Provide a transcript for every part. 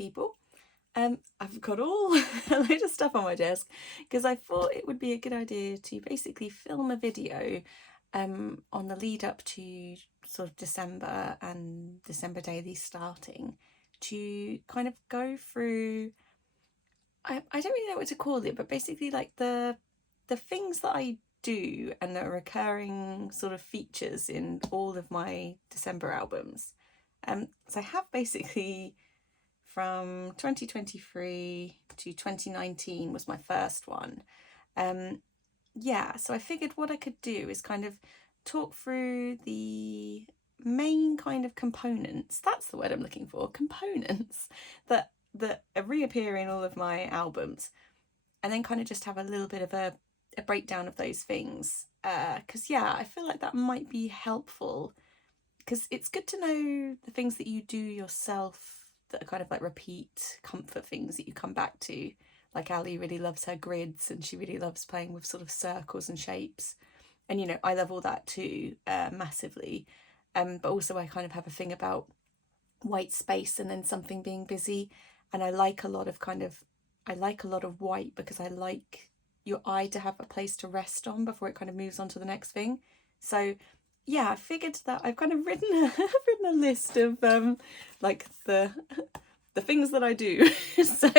people. I've got all a load of stuff on my desk because I thought it would be a good idea to basically film a video on the lead up to sort of December and December dailies starting, to kind of go through, I don't really know what to call it, but basically like the things that I do and the recurring sort of features in all of my December albums. So I have basically from 2023 to 2019 was my first one. Yeah, so I figured what I could do is kind of talk through the main kind of components, that's the word I'm looking for, components that reappear in all of my albums, and then kind of just have a little bit of a breakdown of those things, because yeah, I feel like that might be helpful, because it's good to know the things that you do yourself that are kind of like repeat comfort things that you come back to. Like Ali really loves her grids and she really loves playing with sort of circles and shapes, and you know, I love all that too, massively, but also I kind of have a thing about white space and then something being busy, and I like a lot of white because I like your eye to have a place to rest on before it kind of moves on to the next thing. So yeah, I figured that I've kind of written a list of like the things that I do. So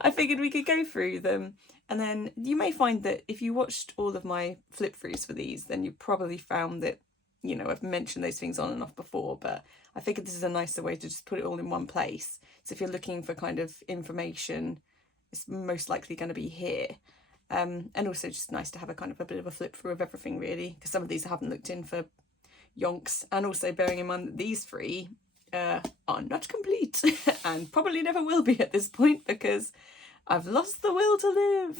I figured we could go through them, and then you may find that if you watched all of my flip throughs for these, then you probably found that, you know, I've mentioned those things on and off before, but I figured this is a nicer way to just put it all in one place. So if you're looking for kind of information, it's most likely going to be here. And also just nice to have a kind of a bit of a flip through of everything, really, because some of these I haven't looked in for yonks, and also bearing in mind that these three are not complete and probably never will be at this point, because I've lost the will to live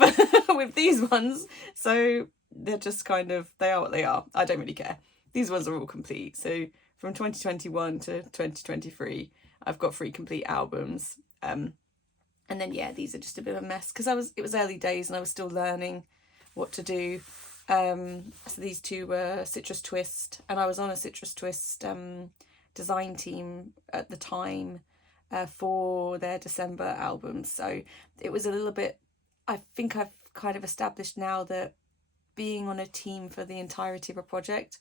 with these ones. So they're just kind of, they are what they are. I don't really care. These ones are all complete. So from 2021 to 2023, I've got 3 complete albums. And then yeah, these are just a bit of a mess because it was early days and I was still learning what to do. So these 2 were Citrus Twist, and I was on a Citrus Twist design team at the time for their December album. So it was a little bit, I think I've kind of established now that being on a team for the entirety of a project,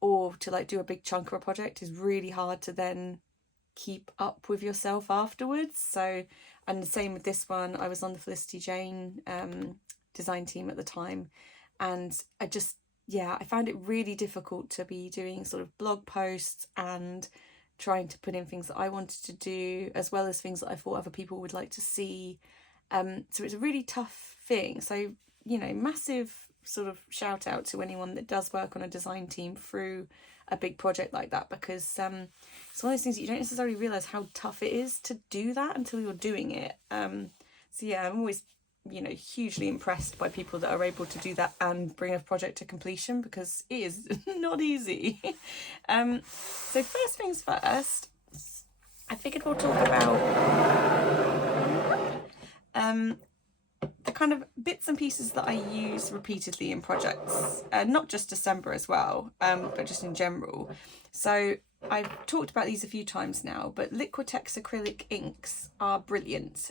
or to like do a big chunk of a project, is really hard to then keep up with yourself afterwards. So, and the same with this one, I was on the Felicity Jane design team at the time, and I found it really difficult to be doing sort of blog posts and trying to put in things that I wanted to do, as well as things that I thought other people would like to see. So it's a really tough thing. So, you know, massive sort of shout out to anyone that does work on a design team through a big project like that, because it's one of those things that you don't necessarily realise how tough it is to do that until you're doing it. So yeah, I'm always, you know, hugely impressed by people that are able to do that and bring a project to completion, because it is not easy. So first things first, I figured we'll talk about the kind of bits and pieces that I use repeatedly in projects, not just December as well, but just in general. So I've talked about these a few times now, but Liquitex acrylic inks are brilliant.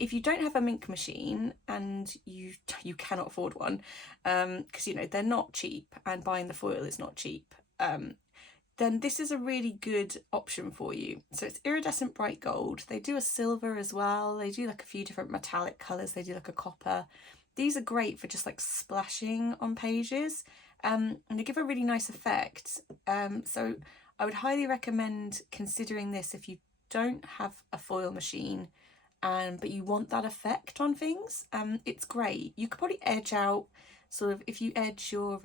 If you don't have a ink machine, and you cannot afford one, because you know they're not cheap, and buying the foil is not cheap, then this is a really good option for you. So it's iridescent bright gold. They do a silver as well. They do like a few different metallic colours. They do like a copper. These are great for just like splashing on pages, and they give a really nice effect. So I would highly recommend considering this if you don't have a foil machine, but you want that effect on things. It's great. You could probably edge out, sort of, if you edge your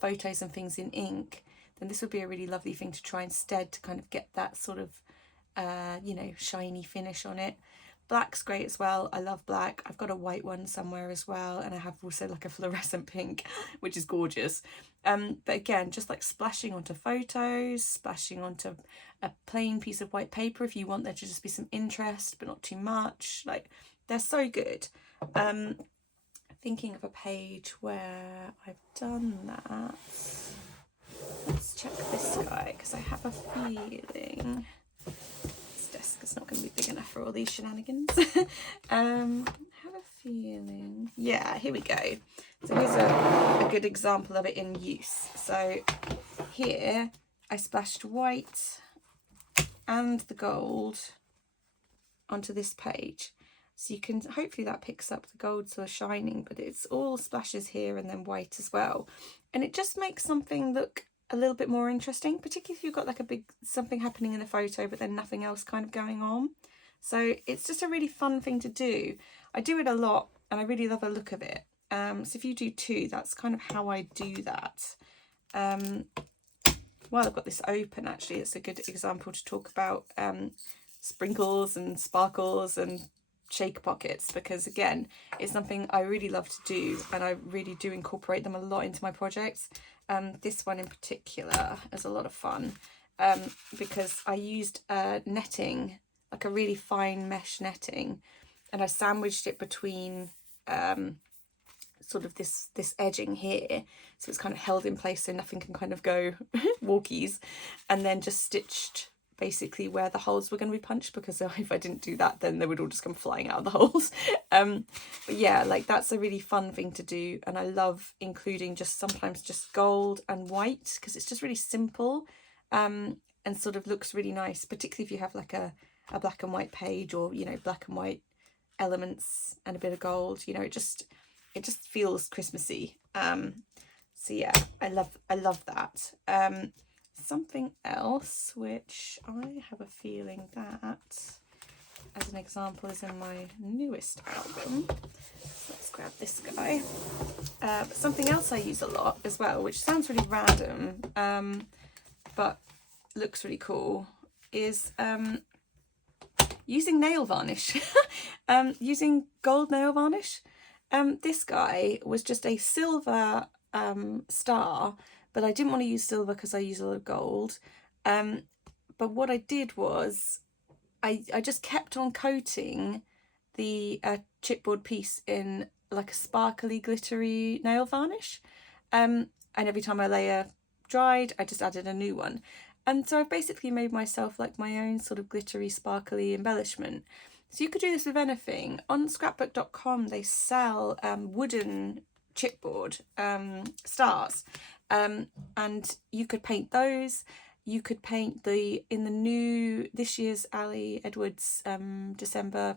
photos and things in ink, then this would be a really lovely thing to try instead, to kind of get that sort of, you know, shiny finish on it. Black's great as well. I love black. I've got a white one somewhere as well, and I have also like a fluorescent pink, which is gorgeous. But again, just like splashing onto photos, splashing onto a plain piece of white paper if you want there to just be some interest, but not too much. Like, they're so good. Thinking of a page where I've done that. Let's check this guy, because I have a feeling this desk it's not going to be big enough for all these shenanigans. I have a feeling, yeah, here we go. So here's a good example of it in use. So here I splashed white and the gold onto this page. So you can, hopefully that picks up the gold sort of shining, but it's all splashes here and then white as well. And it just makes something look a little bit more interesting, particularly if you've got like a big something happening in the photo but then nothing else kind of going on. So it's just a really fun thing to do. I do it a lot and I really love the look of it. So if you do too, that's kind of how I do that. While I've got this open, actually, it's a good example to talk about sprinkles and sparkles and shake pockets, because again, it's something I really love to do and I really do incorporate them a lot into my projects. This one in particular is a lot of fun because I used netting, like a really fine mesh netting, and I sandwiched it between sort of this edging here, so it's kind of held in place so nothing can kind of go walkies, and then just stitched basically where the holes were going to be punched, because if I didn't do that then they would all just come flying out of the holes. But yeah, like that's a really fun thing to do, and I love including just sometimes just gold and white because it's just really simple and sort of looks really nice, particularly if you have like a black and white page, or you know, black and white elements and a bit of gold, you know, it just feels Christmassy. So yeah, I love that. Something else which I have a feeling that as an example is in my newest album, so let's grab this guy. But something else I use a lot as well, which sounds really random but looks really cool, is using nail varnish. Using gold nail varnish. This guy was just a silver star, but I didn't want to use silver because I use a lot of gold. But what I did was I just kept on coating the chipboard piece in like a sparkly glittery nail varnish, and every time my layer dried I just added a new one, and so I've basically made myself like my own sort of glittery sparkly embellishment. So you could do this with anything. On scrapbook.com they sell wooden chipboard stars, and you could paint those. You could paint this year's Ali Edwards December,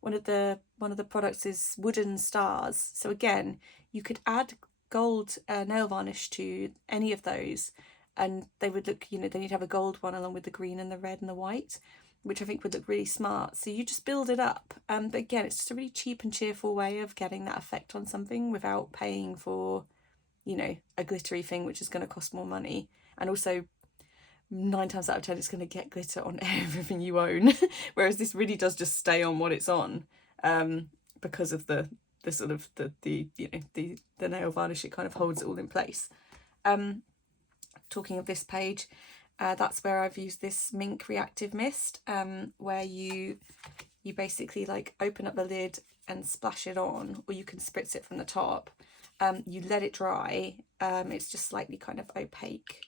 one of the products is wooden stars. So again, you could add gold nail varnish to any of those, and they would look, you know, then you'd have a gold one along with the green and the red and the white, which I think would look really smart. So you just build it up. But again, it's just a really cheap and cheerful way of getting that effect on something without paying for, you know, a glittery thing which is going to cost more money. And also 9 times out of 10 it's going to get glitter on everything you own, whereas this really does just stay on what it's on, because of the sort of the you know, the nail varnish. It kind of holds it all in place. Talking of this page, that's where I've used this Mink Reactive Mist, where you basically like open up the lid and splash it on, or you can spritz it from the top. You let it dry. It's just slightly kind of opaque.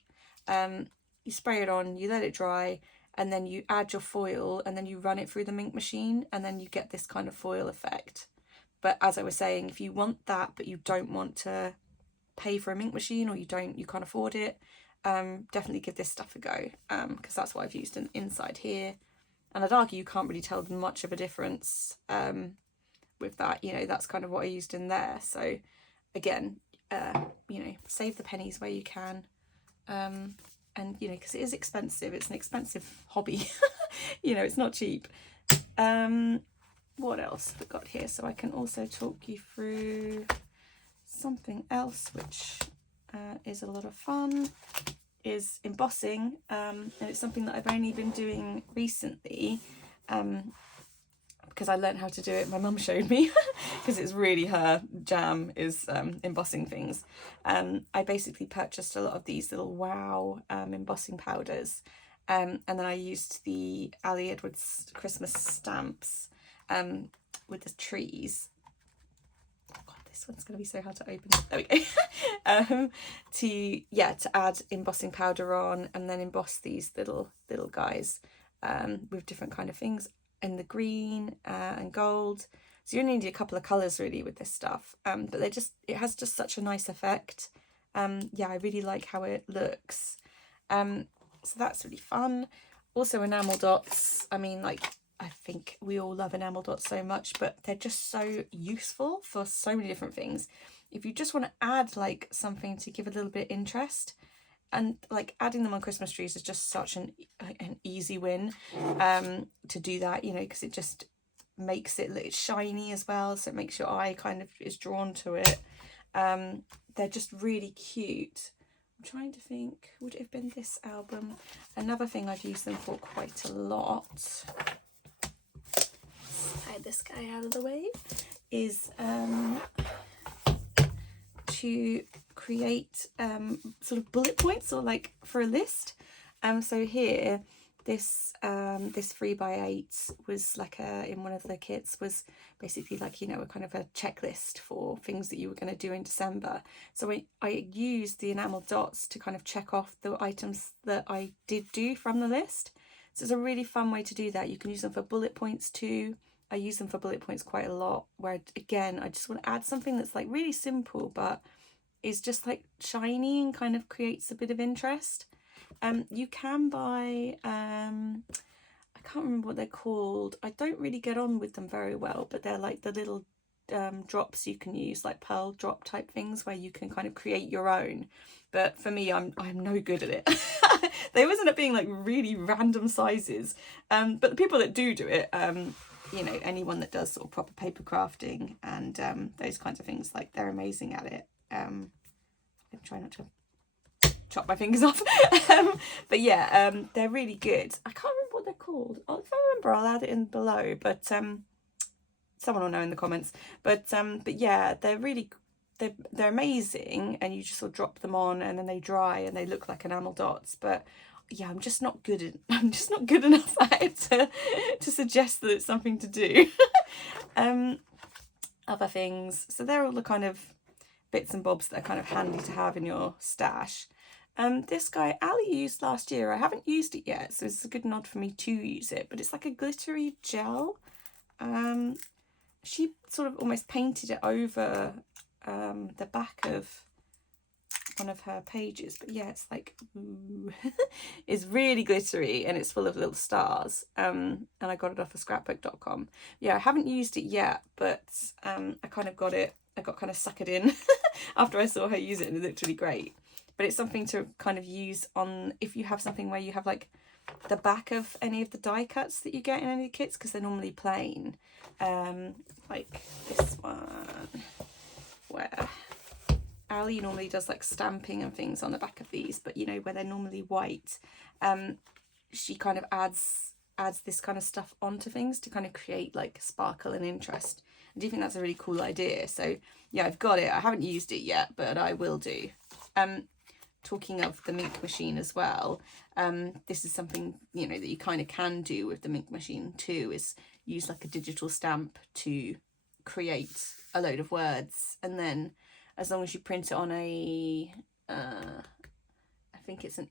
You spray it on, you let it dry, and then you add your foil, and then you run it through the Mink machine, and then you get this kind of foil effect. But as I was saying, if you want that but you don't want to pay for a Mink machine, or you can't afford it, definitely give this stuff a go, because that's what I've used inside here. And I'd argue you can't really tell much of a difference with that. You know, that's kind of what I used in there. So again, you know, save the pennies where you can. And you know, because it is expensive, it's an expensive hobby. You know, it's not cheap. What else have we got here? So I can also talk you through something else which is a lot of fun, is embossing, and it's something that I've only been doing recently, because I learned how to do it. My mum showed me, because it's really her jam, is embossing things. I basically purchased a lot of these little wow embossing powders, and then I used the Ali Edwards Christmas stamps with the trees. Oh God, this one's going to be so hard to open. There we go. To add embossing powder on, and then emboss these little guys. with different kind of things in the green and gold. So you only need a couple of colours really with this stuff, but it has just such a nice effect. Yeah, I really like how it looks. So that's really fun. Also enamel dots. I mean, like, I think we all love enamel dots so much, but they're just so useful for so many different things. If you just want to add like something to give a little bit of interest, and like adding them on Christmas trees is just such an easy win to do that, you know, because it just makes it look shiny as well, so it makes your eye kind of is drawn to it. They're just really cute. I'm trying to think, would it have been this album? Another thing I've used them for quite a lot, slide this guy out of the way, is to create sort of bullet points, or like for a list. So here, this 3x8 was like in one of the kits was basically like, you know, a kind of a checklist for things that you were going to do in December. So I used the enamel dots to kind of check off the items that I did do from the list. So it's a really fun way to do that. You can use them for bullet points too. I use them for bullet points quite a lot, where again, I just want to add something that's like really simple, but is just like shiny and kind of creates a bit of interest. You can buy, I can't remember what they're called. I don't really get on with them very well, but they're like the little drops you can use, like pearl drop type things, where you can kind of create your own. But for me, I'm no good at it. They always end up being like really random sizes. But the people that do it, you know, anyone that does sort of proper paper crafting and those kinds of things, like they're amazing at it. I'm trying not to chop my fingers off. But yeah, they're really good. I can't remember what they're called. If I remember, I'll add it in below, but someone will know in the comments. But yeah, they're amazing, and you just sort of drop them on and then they dry and they look like enamel dots. But yeah, I'm just not good enough at it to suggest that it's something to do. Other things, so they're all the kind of bits and bobs that are kind of handy to have in your stash. This guy Ali used last year. I haven't used it yet, so it's a good nod for me to use it, but it's like a glittery gel. She sort of almost painted it over the back of one of her pages, but yeah, it's like, ooh. It's really glittery and it's full of little stars, and I got it off of scrapbook.com. Yeah, I haven't used it yet, but I kind of got it, I got kind of suckered in after I saw her use it, and it looked really great. But it's something to kind of use on if you have something where you have like the back of any of the die cuts that you get in any of the kits, because they're normally plain, like this one where Ali normally does like stamping and things on the back of these, but you know, where they're normally white, she kind of adds this kind of stuff onto things to kind of create like sparkle and interest. I do think that's a really cool idea. So yeah, I've got it. I haven't used it yet, but I will do. Talking of the Mink machine as well, this is something, you know, that you kind of can do with the Mink machine too, is use like a digital stamp to create a load of words, and then as long as you print it on a I think it's an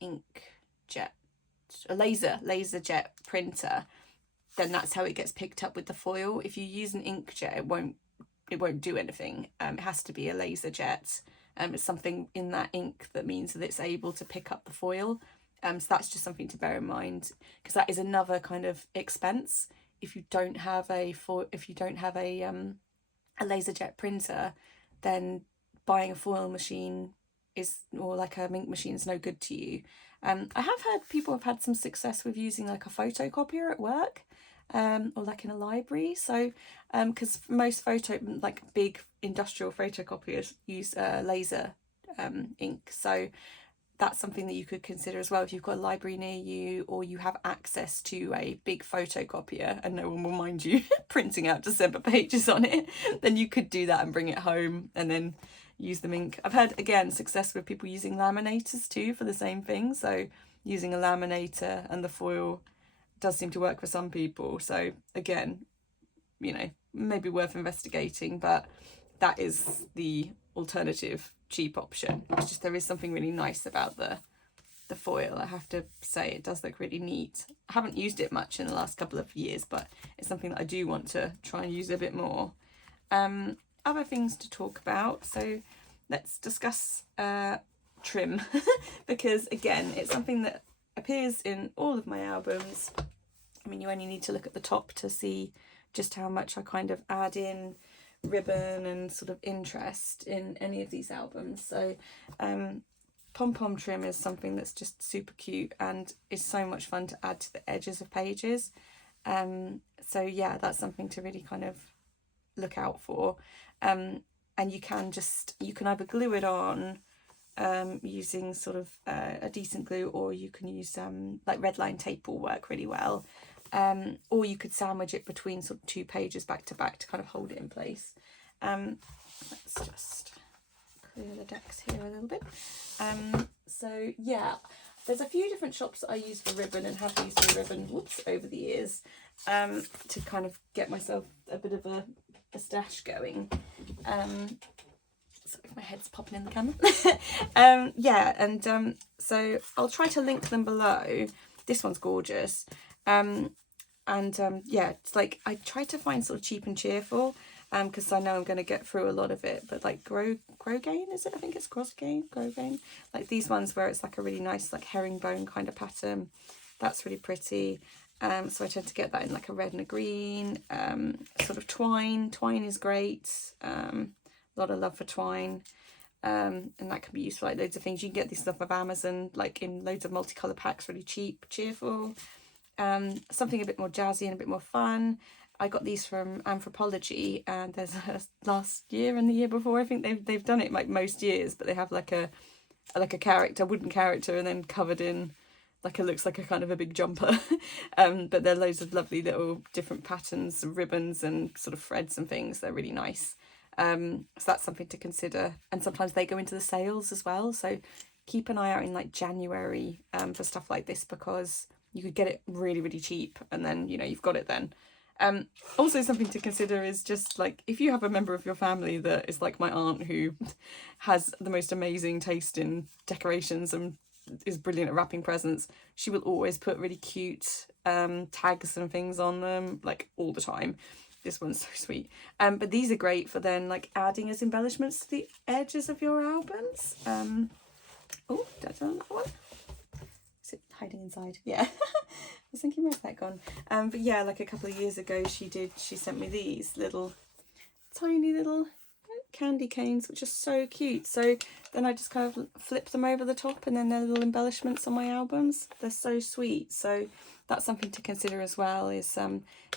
laser jet printer, then that's how it gets picked up with the foil. If you use an inkjet, it won't do anything. It has to be a laser jet. It's something in that ink that means that it's able to pick up the foil. So that's just something to bear in mind, because that is another kind of expense. If you don't have a laser jet printer, then buying a foil machine or like a Mink machine is no good to you. I have heard people have had some success with using like a photocopier at work, or like in a library. So because most like big industrial photocopiers use laser ink, so that's something that you could consider as well if you've got a library near you, or you have access to a big photocopier and no one will mind you printing out December pages on it. Then you could do that and bring it home and then use the ink. I've had, again, success with people using laminators too for the same thing. So using a laminator and the foil does seem to work for some people. So again, you know, maybe worth investigating, but that is the alternative cheap option. It's just there is something really nice about the the foil. I have to say it does look really neat. I haven't used it much in the last couple of years, but it's something that I do want to try and use a bit more. Other things to talk about, so let's discuss trim because again it's something that appears in all of my albums. I mean, you only need to look at the top to see just how much I kind of add in ribbon and sort of interest in any of these albums. So pom-pom trim is something that's just super cute and is so much fun to add to the edges of pages. So yeah, that's something to really kind of look out for. And you can either glue it on using sort of a decent glue, or you can use like red line tape will work really well. Or you could sandwich it between sort of 2 pages back to back to kind of hold it in place. Let's just clear the decks here a little bit. So yeah, there's a few different shops that I use for ribbon and have used for ribbon over the years to kind of get myself a bit of a stash going. Sorry, my head's popping in the camera. Yeah, and so I'll try to link them below. This one's gorgeous. Yeah, it's like I try to find sort of cheap and cheerful because I know I'm going to get through a lot of it, but like Grosgain, is it? I think it's Grosgain, like these ones where it's like a really nice like herringbone kind of pattern. That's really pretty. So I tend to get that in like a red and a green. Sort of twine is great. A lot of love for twine. And that can be used for like loads of things. You can get this stuff off Amazon like in loads of multicolour packs, really cheap, cheerful. Something a bit more jazzy and a bit more fun. I got these from Anthropology, and there's last year and the year before, I think they've done it like most years, but they have like a wooden character, and then covered in like it looks like a kind of a big jumper. But there are loads of lovely little different patterns and ribbons and sort of threads and things. They're really nice. So that's something to consider. And sometimes they go into the sales as well. So keep an eye out in like January for stuff like this, because you could get it really, really cheap, and then, you know, you've got it then. Also something to consider is just like, if you have a member of your family that is like my aunt, who has the most amazing taste in decorations and is brilliant at wrapping presents, she will always put really cute tags and things on them, like all the time. This one's so sweet. But these are great for then like adding as embellishments to the edges of your albums. Oh, that's another one. Is it hiding inside? Yeah. I was thinking, where's that gone? But yeah, like a couple of years ago she sent me these little tiny little candy canes, which are so cute. So then I just kind of flip them over the top, and then they're little embellishments on my albums. They're so sweet. So that's something to consider as well, is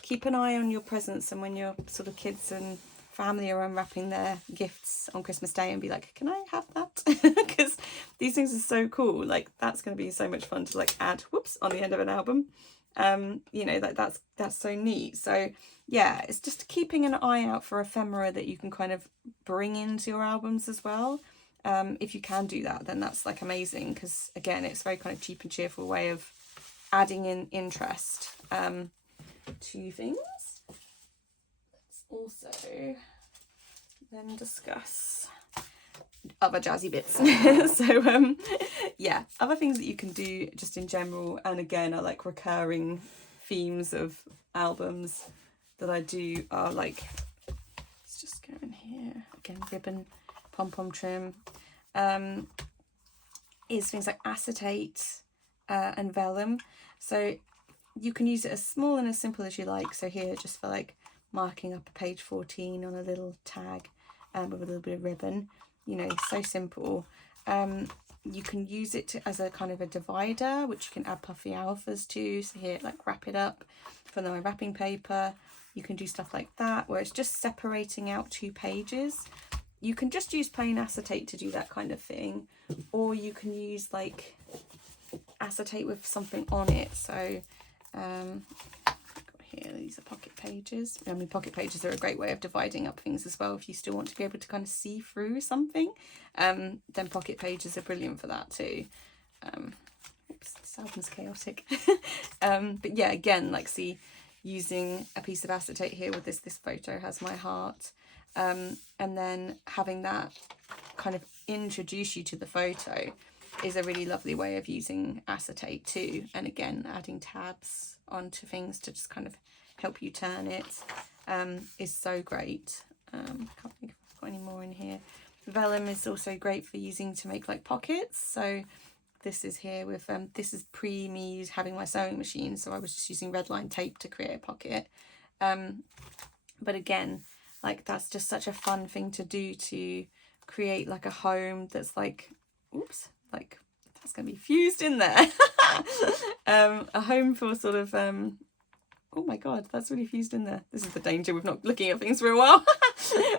keep an eye on your presents, and when your sort of kids and family are unwrapping their gifts on Christmas Day, and be like, can I have that? Because these things are so cool. Like that's going to be so much fun to like add on the end of an album. You know, like that's so neat. So yeah, it's just keeping an eye out for ephemera that you can kind of bring into your albums as well. If you can do that, then that's like amazing, because again, it's a very kind of cheap and cheerful way of adding in interest to things. Let's also then discuss other jazzy bits. So yeah, other things that you can do just in general, and again are like recurring themes of albums that I do, are like, let's just go in here again, ribbon, pom-pom trim, is things like acetate and vellum. So you can use it as small and as simple as you like. So here, just for like marking up a page 14 on a little tag with a little bit of ribbon, you know, so simple. You can use it as a kind of a divider, which you can add puffy alphas to. So here, like wrap it up for my wrapping paper. You can do stuff like that, where it's just separating out 2 pages. You can just use plain acetate to do that kind of thing, or you can use like acetate with something on it. So here, these are pocket pages. I mean, pocket pages are a great way of dividing up things as well. If you still want to be able to kind of see through something, then pocket pages are brilliant for that too. Oops, this album's chaotic. But yeah, again, like see, using a piece of acetate here with this photo has my heart, and then having that kind of introduce you to the photo. is a really lovely way of using acetate too. And again, adding tabs onto things to just kind of help you turn it is so great. I can't think if I've got any more in here. Vellum is also great for using to make like pockets. So this is here with, this is pre me having my sewing machine, so I was just using red line tape to create a pocket. But again, like that's just such a fun thing to do, to create like a home that's like, oops, like that's going to be fused in there. A home for sort of, oh my god, that's really fused in there. This is the danger with not looking at things for a while.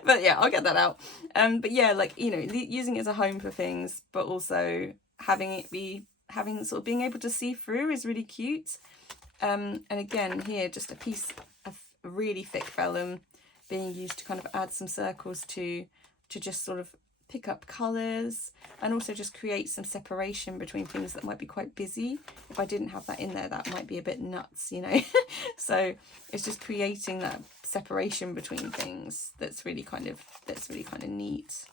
But yeah, I'll get that out. But yeah, like, you know, using it as a home for things, but also having it be, having sort of being able to see through is really cute. And again, here, just a piece of really thick vellum being used to kind of add some circles to just sort of pick up colours, and also just create some separation between things that might be quite busy. If I didn't have that in there, that might be a bit nuts, you know. So it's just creating that separation between things that's really kind of neat.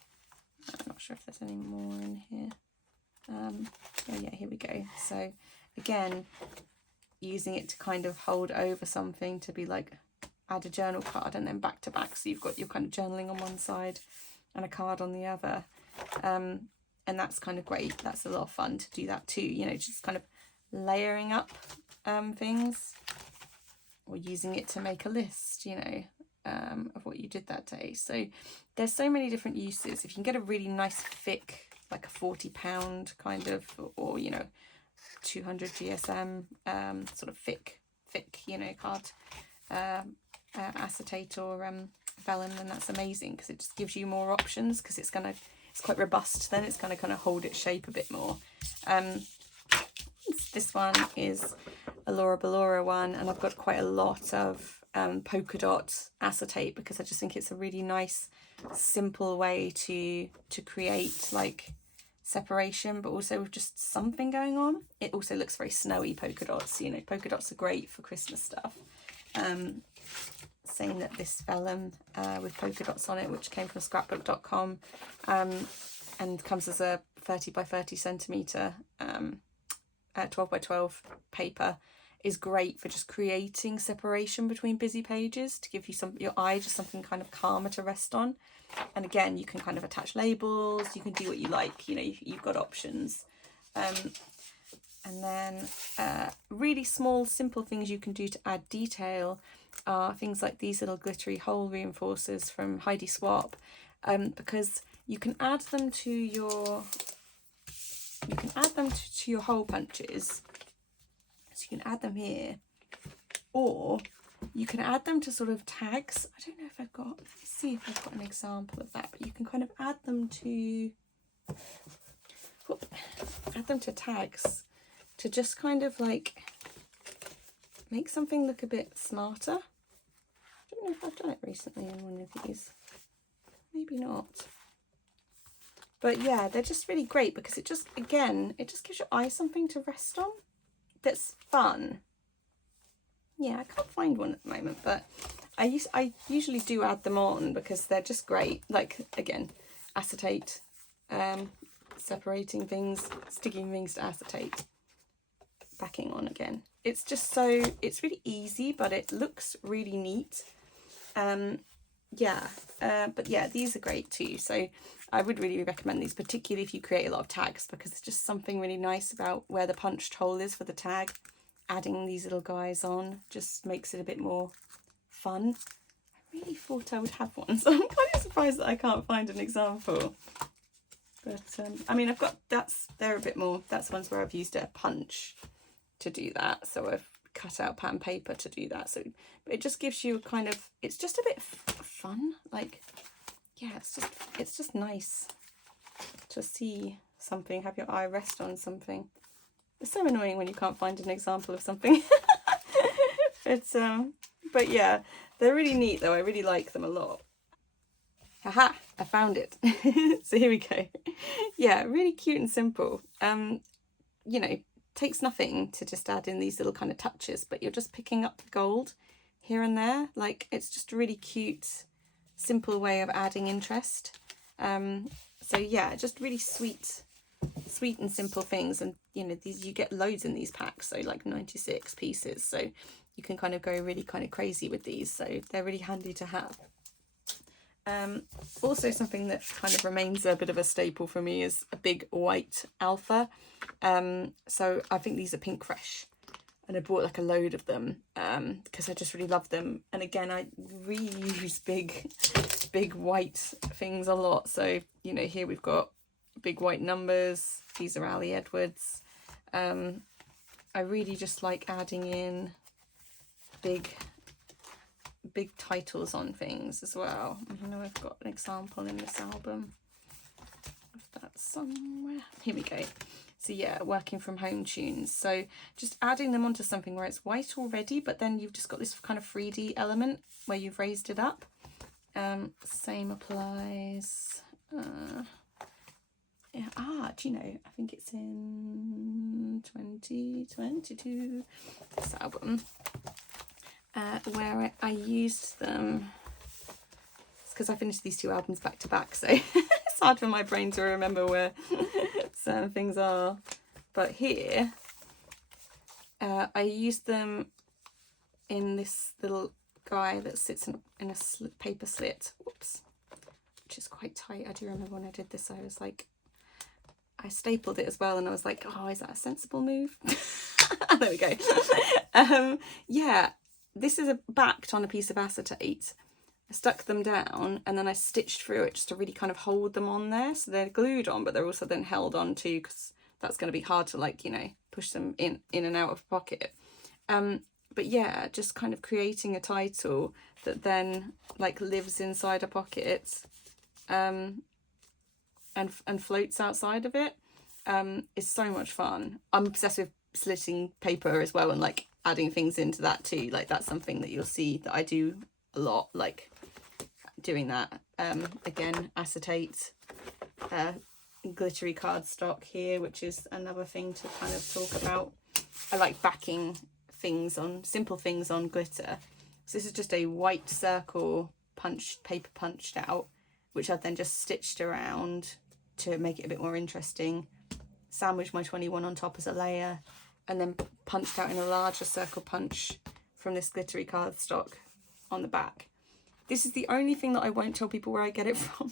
I'm not sure if there's any more in here. Oh yeah, here we go. So again, using it to kind of hold over something, to be like, add a journal card and then back to back, so you've got your kind of journaling on one side and a card on the other. And that's kind of great. That's a lot of fun to do that too, you know, just kind of layering up things, or using it to make a list, you know, of what you did that day. So there's so many different uses. If you can get a really nice thick, like a 40-pound kind of, or you know, 200 GSM sort of thick, you know, card, acetate or vellum, then that's amazing, because it just gives you more options, because it's quite robust, then it's going to kind of hold its shape a bit more. This one is a Laura Ballora one, and I've got quite a lot of polka dot acetate, because I just think it's a really nice, simple way to create like separation, but also with just something going on. It also looks very snowy, polka dots, you know, polka dots are great for Christmas stuff. Saying that this vellum with polka dots on it, which came from scrapbook.com, and comes as a 30 by 30 centimetre 12 by 12 paper, is great for just creating separation between busy pages, to give you your eye just something kind of calmer to rest on. And again, you can kind of attach labels, you can do what you like, you know, you've got options. And then really small, simple things you can do to add detail are things like these little glittery hole reinforcers from Heidi Swap, because you can add them to your hole punches. So you can add them here, or you can add them to sort of tags. I don't know if I've got, let's see if I've got an example of that, but you can kind of add them to tags to just kind of like make something look a bit smarter. I don't know if I've done it recently in one of these, maybe not. But yeah, they're just really great, because it just, again, it just gives your eye something to rest on that's fun. Yeah, I can't find one at the moment, but I usually do add them on, because they're just great. Like, again, acetate, separating things, sticking things to acetate, backing on again. It's just so, it's really easy, but it looks really neat. But yeah, these are great too. So I would really recommend these, particularly if you create a lot of tags, because it's just something really nice about where the punched hole is for the tag. Adding these little guys on just makes it a bit more fun. I really thought I would have one, so I'm kind of surprised that I can't find an example. But I mean, I've got, they're a bit more, that's ones where I've used a punch to do that. So I've cut out pattern paper to do that. So but it just gives you kind of, it's just a bit fun. Like, yeah, it's just nice to see something, have your eye rest on something. It's so annoying when you can't find an example of something. But yeah, they're really neat though. I really like them a lot. Haha, I found it. So here we go. Yeah, really cute and simple. You know, takes nothing to just add in these little kind of touches, but you're just picking up the gold here and there. Like, it's just a really cute, simple way of adding interest. So yeah, just really sweet sweet and simple things. And you know, these, you get loads in these packs, so like 96 pieces, so you can kind of go really kind of crazy with these, so they're really handy to have. Also something that kind of remains a bit of a staple for me is a big white alpha. So I think these are Pink Fresh, and I bought like a load of them because I just really love them. And again, I reuse big white things a lot. So, you know, here we've got big white numbers. These are Ali Edwards. I really just like adding in big titles on things as well. I know I've got an example in this album of that somewhere. Here we go. So yeah, working from home tunes. So just adding them onto something where it's white already, but then you've just got this kind of 3D element where you've raised it up. Same applies. Yeah, do you know, I think it's in 2022, this album, where I used them. It's because I finished these two albums back to back, so it's hard for my brain to remember where certain things are. But here, I used them in this little guy that sits in a paper slit, whoops, which is quite tight. I do remember when I did this, I was like, I stapled it as well, and I was like, oh, is that a sensible move? There we go. Yeah, this is backed on a piece of acetate. I stuck them down, and then I stitched through it just to really kind of hold them on there. So they're glued on, but they're also then held on too, because that's going to be hard to, like, you know, push them in and out of a pocket. But yeah, just kind of creating a title that then like lives inside a pocket, and floats outside of it. Is so much fun. I'm obsessed with slitting paper as well, and like adding things into that too. Like that's something that you'll see that I do a lot, like doing that. Again, acetate, glittery cardstock here, which is another thing to kind of talk about. I like backing things on, simple things on glitter. So this is just a white circle paper punched out, which I've then just stitched around to make it a bit more interesting. Sandwiched my 21 on top as a layer, and then punched out in a larger circle punch from this glittery cardstock on the back. This is the only thing that I won't tell people where I get it from.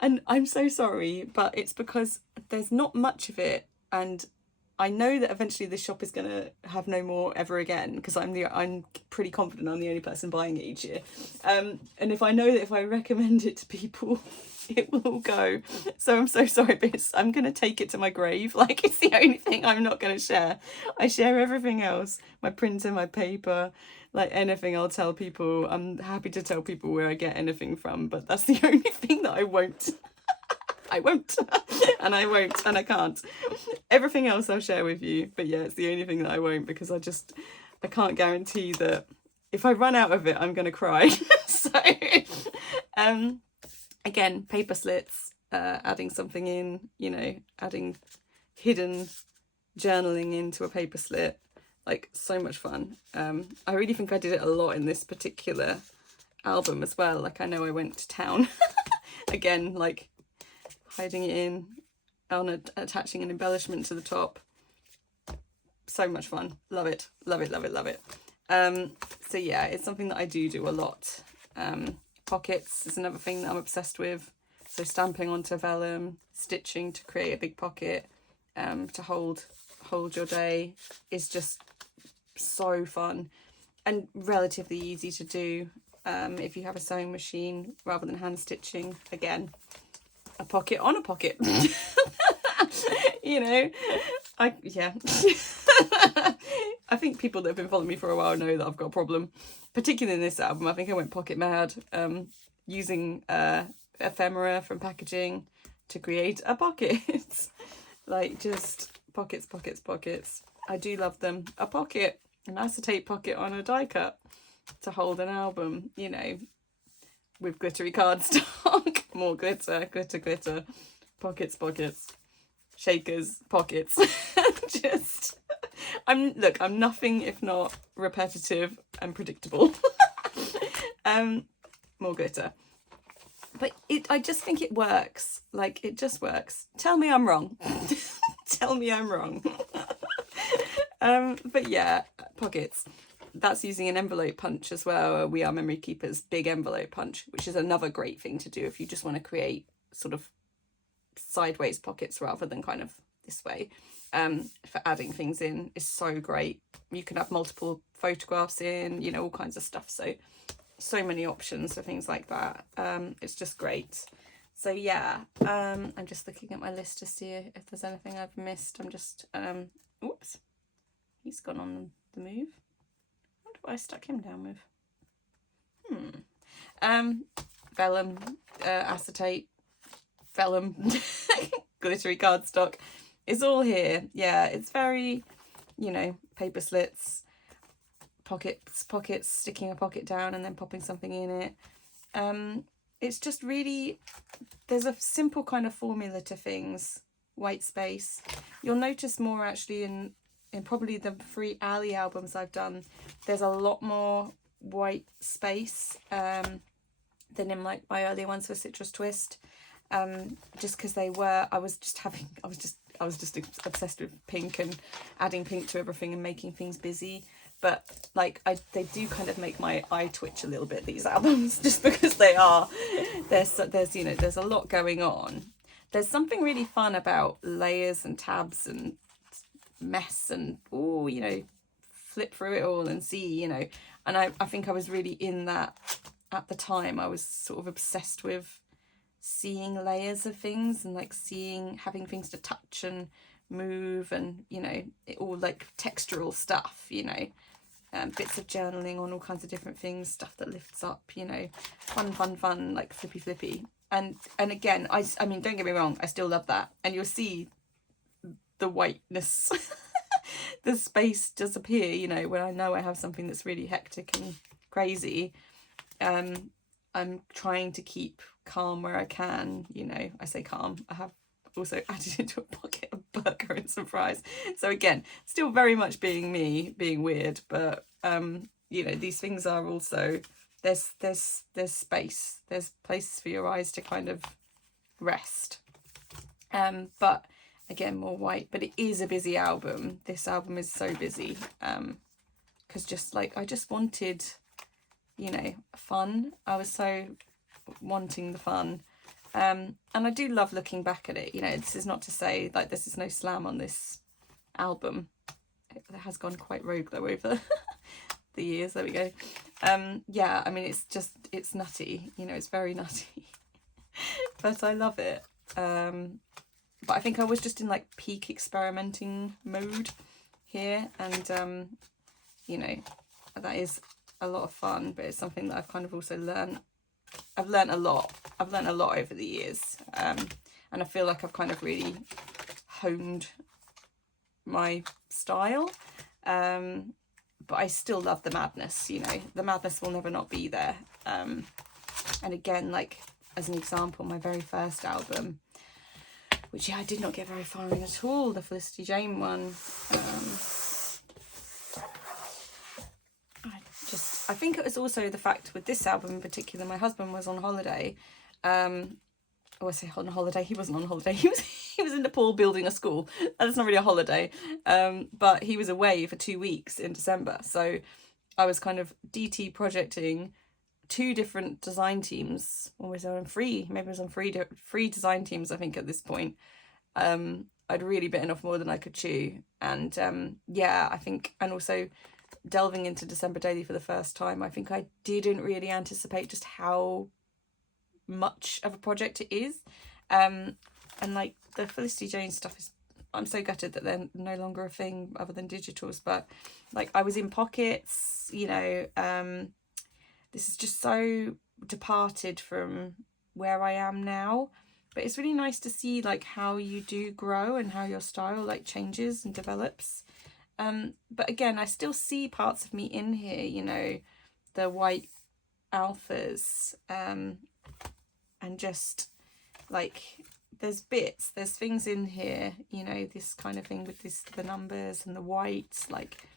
And I'm so sorry, but it's because there's not much of it, and I know that eventually this shop is going to have no more ever again, because I'm pretty confident I'm the only person buying it each year. And if I know that if I recommend it to people, it will go. So I'm so sorry, but I'm going to take it to my grave. Like, it's the only thing I'm not going to share. I share everything else. My printer, my paper, like anything I'll tell people. I'm happy to tell people where I get anything from, but that's the only thing that I won't. I won't, and I won't, and I can't. Everything else I'll share with you, but yeah, it's the only thing that I won't, because I can't guarantee that if I run out of it, I'm going to cry. So, again, paper slits, adding something in, you know, adding hidden journaling into a paper slit, like so much fun. I really think I did it a lot in this particular album as well. Like, I know I went to town, again, like, hiding it in, attaching an embellishment to the top. So much fun. Love it. Love it, love it, love it. So yeah, it's something that I do a lot. Pockets is another thing that I'm obsessed with. So stamping onto vellum, stitching to create a big pocket, to hold your day is just so fun and relatively easy to do if you have a sewing machine rather than hand stitching. Again, a pocket on a pocket. You know, yeah. I think people that have been following me for a while know that I've got a problem, particularly in this album. I think I went pocket mad, using ephemera from packaging to create a pocket. Like, just pockets, pockets, pockets. I do love them. A pocket, an acetate pocket on a die cut to hold an album, you know, with glittery cardstock. More glitter, glitter, glitter. Pockets, pockets. Shakers, pockets. Just, I'm nothing if not repetitive and predictable. More glitter. but I just think it works. Like, it just works. Tell me I'm wrong. Tell me I'm wrong. But yeah, pockets. That's using an envelope punch as well. We Are Memory Keepers big envelope punch, which is another great thing to do if you just want to create sort of sideways pockets rather than kind of this way. For adding things in is so great. You can have multiple photographs in, you know, all kinds of stuff. So many options for things like that. It's just great. So yeah, I'm just looking at my list to see if there's anything I've missed. I'm just, oops, he's gone on the move. What have I stuck him down with? Vellum, acetate, vellum, glittery cardstock. It's all here. Yeah, it's very, you know, paper slits, pockets, sticking a pocket down and then popping something in it. It's just really, there's a simple kind of formula to things. White space. You'll notice more actually in probably the 3 Ali albums I've done. There's a lot more white space than in like my earlier ones for Citrus Twist. Just because I was just obsessed with pink and adding pink to everything and making things busy. But like they do kind of make my eye twitch a little bit, these albums, just because there's you know, there's a lot going on. There's something really fun about layers and tabs and mess and you know, flip through it all and see, you know. And I think I was really in that at the time. I was sort of obsessed with seeing layers of things and like having things to touch and move and, you know, it all like textural stuff, you know. Bits of journaling on all kinds of different things, stuff that lifts up, you know, fun, like flippy. And again, I mean, don't get me wrong, I still love that. And you'll see the whiteness, the space disappear, you know, when I know I have something that's really hectic and crazy. I'm trying to keep calm where I can, you know. I say calm, I have also added into a pocket a burger and some fries. So again, still very much being me, being weird, but you know, these things are also, there's space, there's places for your eyes to kind of rest. But again, more white. But it is a busy album. This album is so busy. Because just like I just wanted, you know, fun. I was so wanting the fun. And I do love looking back at it. You know, this is not to say like this is no slam on this album. It has gone quite rogue though over the years. There we go. Yeah, I mean, it's nutty. You know, it's very nutty. But I love it. But I think I was just in like peak experimenting mode here, and you know, that is a lot of fun, but it's something that I've kind of also learned. I've learned a lot over the years, and I feel like I've kind of really honed my style, but I still love the madness. You know, the madness will never not be there. And again, like as an example, my very first album, which I did not get very far in at all, the Felicity Jane one. I think it was also the fact with this album in particular, my husband was on holiday. I say on holiday, he wasn't on holiday. He was in Nepal building a school. That's not really a holiday. But he was away for 2 weeks in December. So I was kind of DT projecting 2 different design teams. Or was I on 3? Maybe I was on 3 design teams, I think, at this point. I'd really bitten off more than I could chew. And yeah, I think, and also delving into December Daily for the first time, I think I didn't really anticipate just how much of a project it is. And like the Felicity Jane stuff is, I'm so gutted that they're no longer a thing other than digitals, but like I was in pockets, you know. This is just so departed from where I am now, but it's really nice to see like how you do grow and how your style like changes and develops. But again, I still see parts of me in here, you know, the white alphas, and just like there's things in here, you know, this kind of thing with the numbers and the whites, like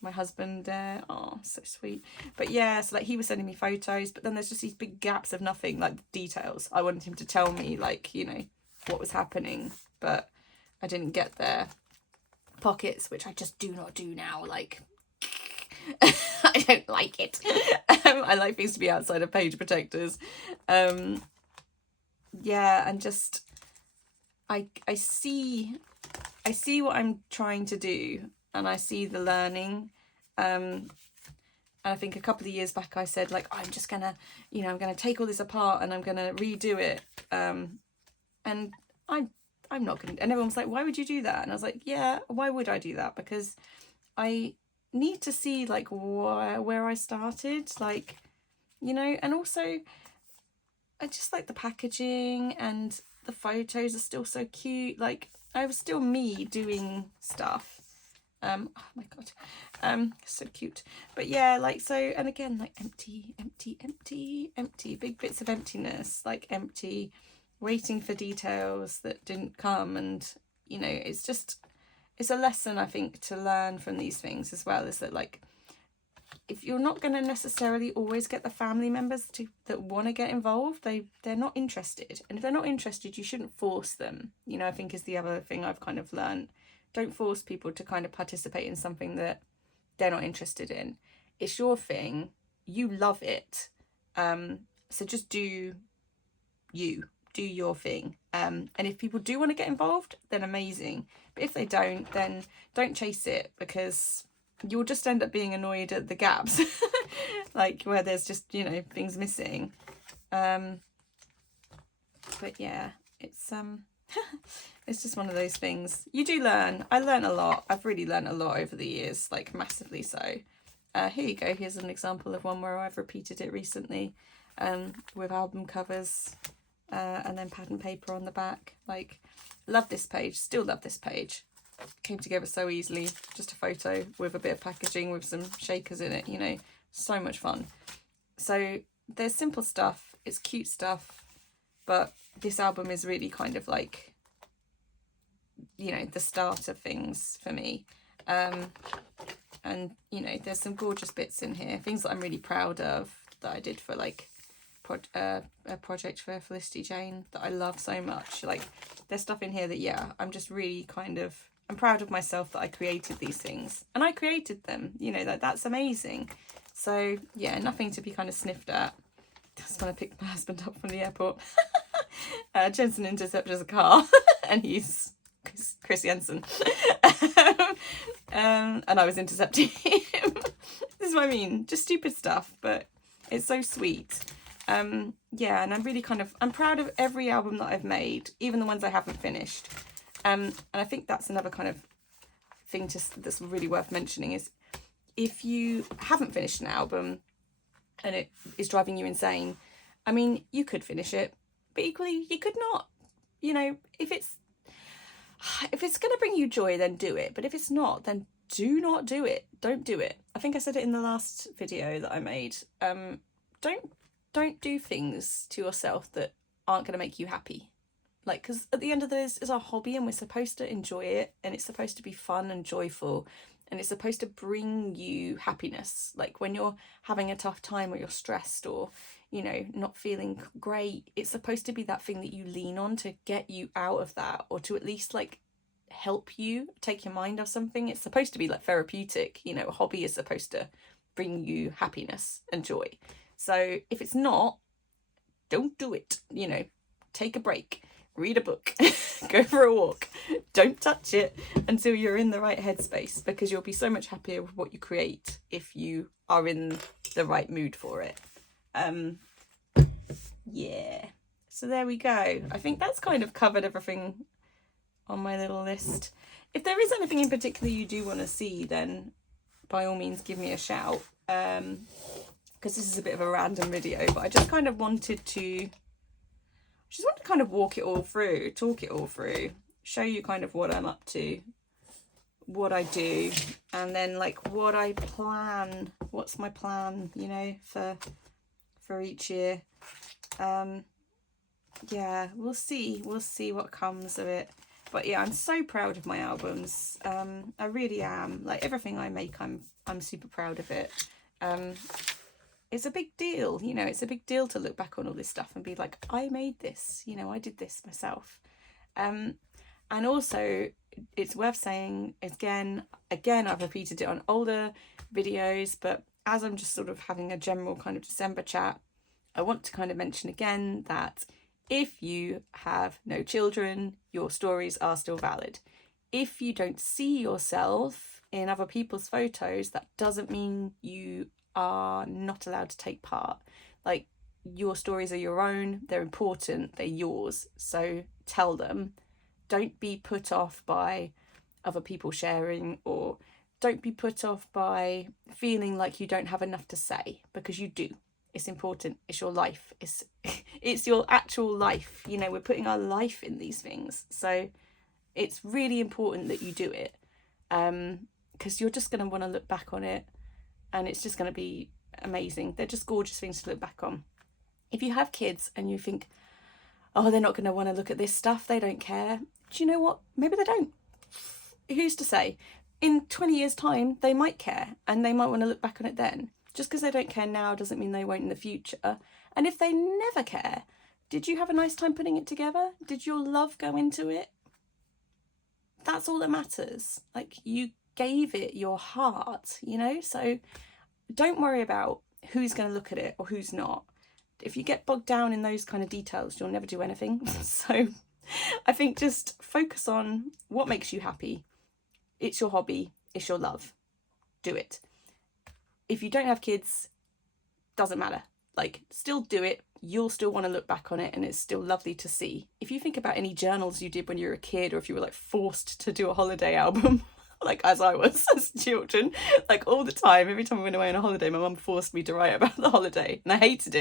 my husband, oh, so sweet. But yeah, so like he was sending me photos, but then there's just these big gaps of nothing, like details. I wanted him to tell me, like, you know, what was happening, but I didn't get there. Pockets, which I just do not do now, like I don't like it. I like things to be outside of page protectors. Yeah, and just I see what I'm trying to do, and I see the learning. And I think a couple of years back I said, like, I'm just gonna, you know, I'm gonna take all this apart and I'm gonna redo it. And I'm not gonna, and everyone was like, why would you do that? And I was like, yeah, why would I do that? Because I need to see like where I started, like, you know, and also I just like the packaging, and the photos are still so cute. Like, I was still me doing stuff. Oh my god, so cute. But yeah, like, so, and again, like empty, big bits of emptiness, like empty, waiting for details that didn't come. And you know, it's just, it's a lesson I think to learn from these things as well, is that like, if you're not going to necessarily always get the family members that want to get involved, they're not interested. And if they're not interested, you shouldn't force them, you know, I think is the other thing I've kind of learned. Don't force people to kind of participate in something that they're not interested in. It's your thing, you love it, so just do your thing. And if people do want to get involved, then amazing. But if they don't, then don't chase it, because you'll just end up being annoyed at the gaps, like where there's just, you know, things missing. But yeah, it's it's just one of those things. You do learn. I learned a lot. I've really learned a lot over the years, like massively so. Here you go. Here's an example of one where I've repeated it recently, with album covers, and then pad and paper on the back. Like, love this page. Still love this page. Came together so easily. Just a photo with a bit of packaging with some shakers in it, you know. So much fun. So there's simple stuff. It's cute stuff. But this album is really kind of like, you know, the start of things for me. And, you know, there's some gorgeous bits in here. Things that I'm really proud of that I did for like a project for Felicity Jane that I love so much. Like, there's stuff in here that, yeah, I'm just really kind of, I'm proud of myself that I created these things. And I created them, you know, that's amazing. So, yeah, nothing to be kind of sniffed at. That's when I picked my husband up from the airport. Jensen intercepted a car, and he's Chris Jensen. And I was intercepting him. This is what I mean, just stupid stuff, but it's so sweet. Yeah, and I'm really kind of, I'm proud of every album that I've made, even the ones I haven't finished. And I think that's another kind of thing that's really worth mentioning, is if you haven't finished an album and it is driving you insane, I mean, you could finish it, but equally you could not. You know, if it's going to bring you joy, then do it. But if it's not, then do not do it. Don't do it. I think I said it in the last video that I made. Don't do things to yourself that aren't going to make you happy. Like, because at the end of this is our hobby, and we're supposed to enjoy it, and it's supposed to be fun and joyful, and it's supposed to bring you happiness. Like, when you're having a tough time, or you're stressed, or, you know, not feeling great, it's supposed to be that thing that you lean on to get you out of that, or to at least like help you take your mind off something. It's supposed to be like therapeutic, you know. A hobby is supposed to bring you happiness and joy. So if it's not, don't do it. You know, take a break, read a book, go for a walk. Don't touch it until you're in the right headspace, because you'll be so much happier with what you create if you are in the right mood for it. Yeah, so there we go. I think that's kind of covered everything on my little list. If there is anything in particular you do want to see, then by all means give me a shout, because this is a bit of a random video, but I just kind of wanted to kind of walk it all through, talk it all through, show you kind of what I'm up to, what I do, and then like what I plan, what's my plan, you know, for each year. Yeah, we'll see what comes of it. But yeah, I'm so proud of my albums. I really am. Like everything I make, I'm super proud of it. It's a big deal, you know, it's a big deal to look back on all this stuff and be like, I made this, you know, I did this myself. And also it's worth saying again, I've repeated it on older videos, but as I'm just sort of having a general kind of December chat, I want to kind of mention again that if you have no children, your stories are still valid. If you don't see yourself in other people's photos, that doesn't mean you are not allowed to take part. Like, your stories are your own, they're important, they're yours, so tell them. Don't be put off by other people sharing, or don't be put off by feeling like you don't have enough to say, because you do. It's important. It's your life. It's your actual life. You know, we're putting our life in these things, so it's really important that you do it, because you're just going to want to look back on it and it's just going to be amazing. They're just gorgeous things to look back on. If you have kids and you think, oh, they're not going to want to look at this stuff, they don't care, do you know what? Maybe they don't. Who's to say? In 20 years' time, they might care and they might want to look back on it then. Just because they don't care now doesn't mean they won't in the future. And if they never care, did you have a nice time putting it together? Did your love go into it? That's all that matters. Like, you gave it your heart, you know? So don't worry about who's going to look at it or who's not. If you get bogged down in those kind of details, you'll never do anything. So I think just focus on what makes you happy. It's your hobby. It's your love. Do it. If you don't have kids, doesn't matter. Like, still do it. You'll still want to look back on it and it's still lovely to see. If you think about any journals you did when you were a kid, or if you were like forced to do a holiday album, like as I was as children, like all the time, every time we went away on a holiday, my mum forced me to write about the holiday and I hated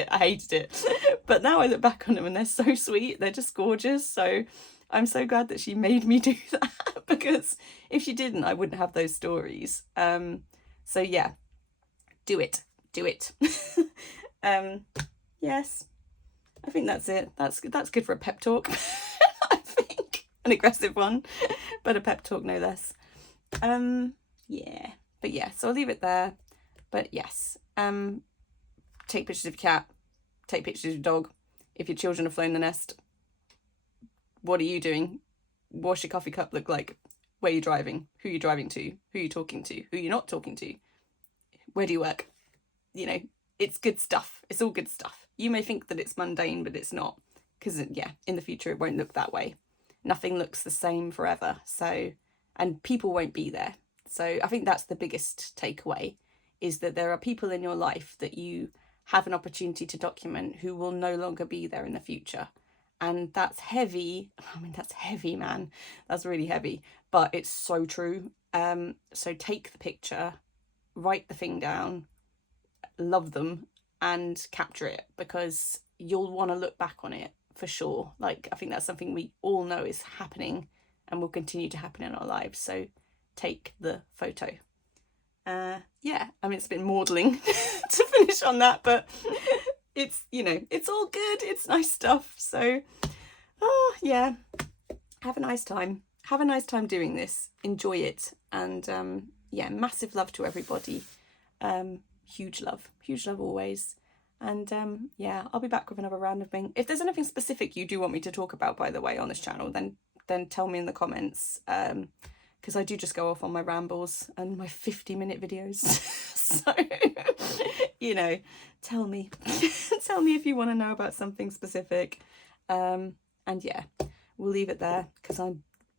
it. But now I look back on them and they're so sweet, they're just gorgeous. So I'm so glad that she made me do that, because if she didn't, I wouldn't have those stories. So yeah, do it. Yes, I think that's it. That's good for a pep talk. I think an aggressive one, but a pep talk no less. Yeah, but yeah, so I'll leave it there. But yes, take pictures of your cat, take pictures of your dog. If your children have flown the nest, what are you doing? What's your coffee cup look like? Where are you driving? Who are you driving to? Who are you talking to? Who are you not talking to? Where do you work? You know, it's good stuff. It's all good stuff. You may think that it's mundane, but it's not, because yeah, in the future it won't look that way. Nothing looks the same forever. So, and people won't be there. So I think that's the biggest takeaway, is that there are people in your life that you have an opportunity to document who will no longer be there in the future. And that's heavy. I mean, that's heavy, man. That's really heavy, but it's so true. So take the picture, write the thing down, love them, and capture it, because you'll want to look back on it for sure. Like, I think that's something we all know is happening and will continue to happen in our lives. So take the photo. Yeah, I mean, it's a bit maudling to finish on that, but it's, you know, it's all good. It's nice stuff. So, oh yeah, have a nice time. Have a nice time doing this. Enjoy it. And yeah, massive love to everybody. Huge love always. And yeah, I'll be back with another random thing. If there's anything specific you do want me to talk about, by the way, on this channel, then tell me in the comments, because I do just go off on my rambles and my 50-minute videos. So you know, tell me tell me if you want to know about something specific. And yeah, we'll leave it there, because I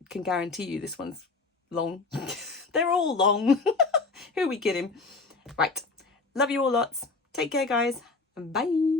can guarantee you this one's long. They're all long. Who are we kidding? Right, love you all lots. Take care, guys. Bye.